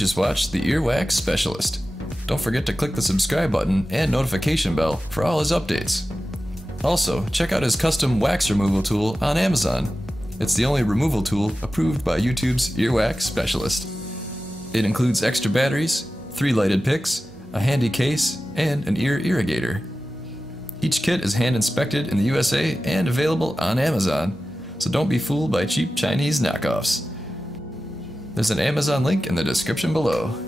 just watched the Earwax Specialist. Don't forget to click the subscribe button and notification bell for all his updates. Also, check out his custom wax removal tool on Amazon. It's the only removal tool approved by YouTube's Earwax Specialist. It includes extra batteries, 3 lighted picks, a handy case, and an ear irrigator. Each kit is hand inspected in the USA and available on Amazon, so don't be fooled by cheap Chinese knockoffs. There's an Amazon link in the description below.